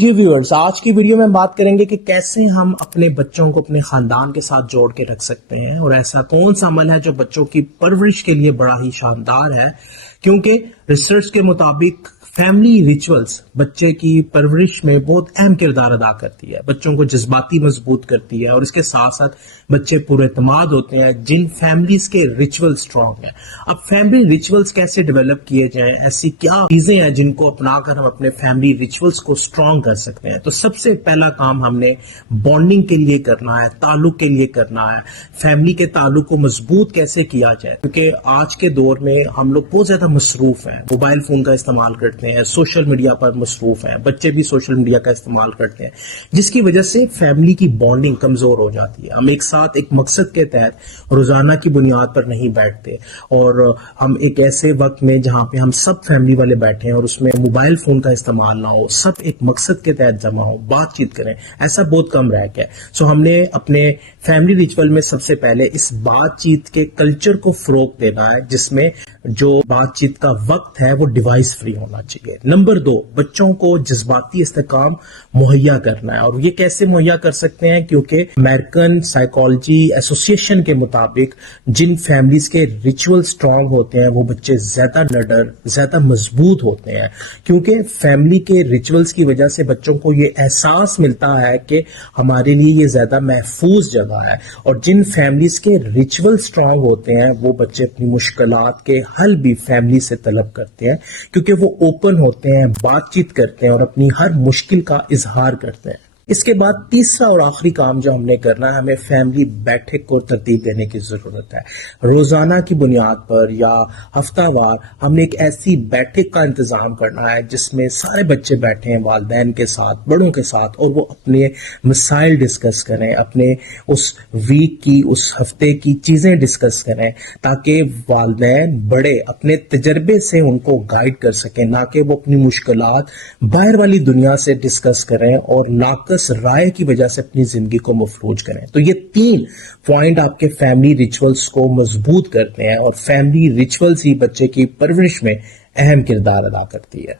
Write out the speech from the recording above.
جی viewers, آج کی video میں بات کریں گے کہ کیسے ہم اپنے بچوں کو اپنے خاندان کے ساتھ جوڑ کے رکھ سکتے ہیں، اور ایسا کون سا عمل ہے جو بچوں کی پرورش کے لیے بڑا ہی شاندار ہے، کیونکہ ریسرچ کے مطابق فیملی ریچولز بچے کی پرورش میں بہت اہم کردار ادا کرتی ہے، بچوں کو جذباتی مضبوط کرتی ہے، اور اس کے ساتھ ساتھ بچے پورے اعتماد ہوتے ہیں جن فیملیز کے ریچول سٹرونگ ہیں۔ اب فیملی ریچولز کیسے ڈیولپ کیے جائیں، ایسی کیا چیزیں ہیں جن کو اپنا کر ہم اپنے فیملی ریچولز کو سٹرونگ کر سکتے ہیں؟ تو سب سے پہلا کام ہم نے بانڈنگ کے لیے کرنا ہے، تعلق کے لیے کرنا ہے۔ فیملی کے تعلق کو مضبوط کیسے کیا جائے، کیونکہ آج کے دور میں ہم لوگ بہت زیادہ مصروف ہیں، موبائل فون کا استعمال کرتے ہیں، سوشل میڈیا پر مصروف ہیں، بچے بھی سوشل میڈیا کا استعمال کرتے ہیں، جس کی وجہ سے فیملی کی بانڈنگ کمزور ہو جاتی ہے۔ ہم ایک ساتھ ایک مقصد کے تحت روزانہ کی بنیاد پر نہیں بیٹھتے، اور ہم ایک ایسے وقت میں جہاں پہ ہم سب فیملی والے بیٹھے ہیں اور اس میں موبائل فون کا استعمال نہ ہو، سب ایک مقصد کے تحت جمع ہو، بات چیت کریں، ایسا بہت کم رہ گیا ہے۔ سو ہم نے اپنے فیملی ریچول میں سب سے پہلے اس بات چیت کے کلچر کو فروغ دینا ہے، جس میں جو بات چیت کا وقت ہے وہ ڈیوائس فری ہونا چاہیے۔ نمبر 2، بچوں کو جذباتی استحکام مہیا کرنا ہے، اور یہ کیسے مہیا کر سکتے ہیں؟ کیونکہ امریکن سائیکالوجی ایسوسی ایشن کے مطابق جن فیملیز کے ریچول سٹرونگ ہوتے ہیں وہ بچے زیادہ نڈر، زیادہ مضبوط ہوتے ہیں، کیونکہ فیملی کے ریچولز کی وجہ سے بچوں کو یہ احساس ملتا ہے کہ ہمارے لیے یہ زیادہ محفوظ جگہ ہے، اور جن فیملیز کے ریچول سٹرونگ ہوتے ہیں وہ بچے اپنی مشکلات کے حل بھی فیملی سے طلب کرتے ہیں، کیونکہ وہ اوپن ہوتے ہیں، بات چیت کرتے ہیں اور اپنی ہر مشکل کا اظہار کرتے ہیں۔ اس کے بعد تیسرا اور آخری کام جو ہم نے کرنا ہے، ہمیں فیملی بیٹھک کو ترتیب دینے کی ضرورت ہے۔ روزانہ کی بنیاد پر یا ہفتہ وار ہم نے ایک ایسی بیٹھک کا انتظام کرنا ہے جس میں سارے بچے بیٹھے ہیں، والدین کے ساتھ، بڑوں کے ساتھ، اور وہ اپنے مسائل ڈسکس کریں، اپنے اس ویک کی، اس ہفتے کی چیزیں ڈسکس کریں، تاکہ والدین بڑے اپنے تجربے سے ان کو گائیڈ کر سکیں، نہ کہ وہ اپنی مشکلات باہر والی دنیا سے ڈسکس کریں اور ناقص رائے کی وجہ سے اپنی زندگی کو مفلوج کریں۔ تو یہ 3 پوائنٹ آپ کے فیملی ریچولز کو مضبوط کرتے ہیں، اور فیملی ریچولز ہی بچے کی پرورش میں اہم کردار ادا کرتی ہے۔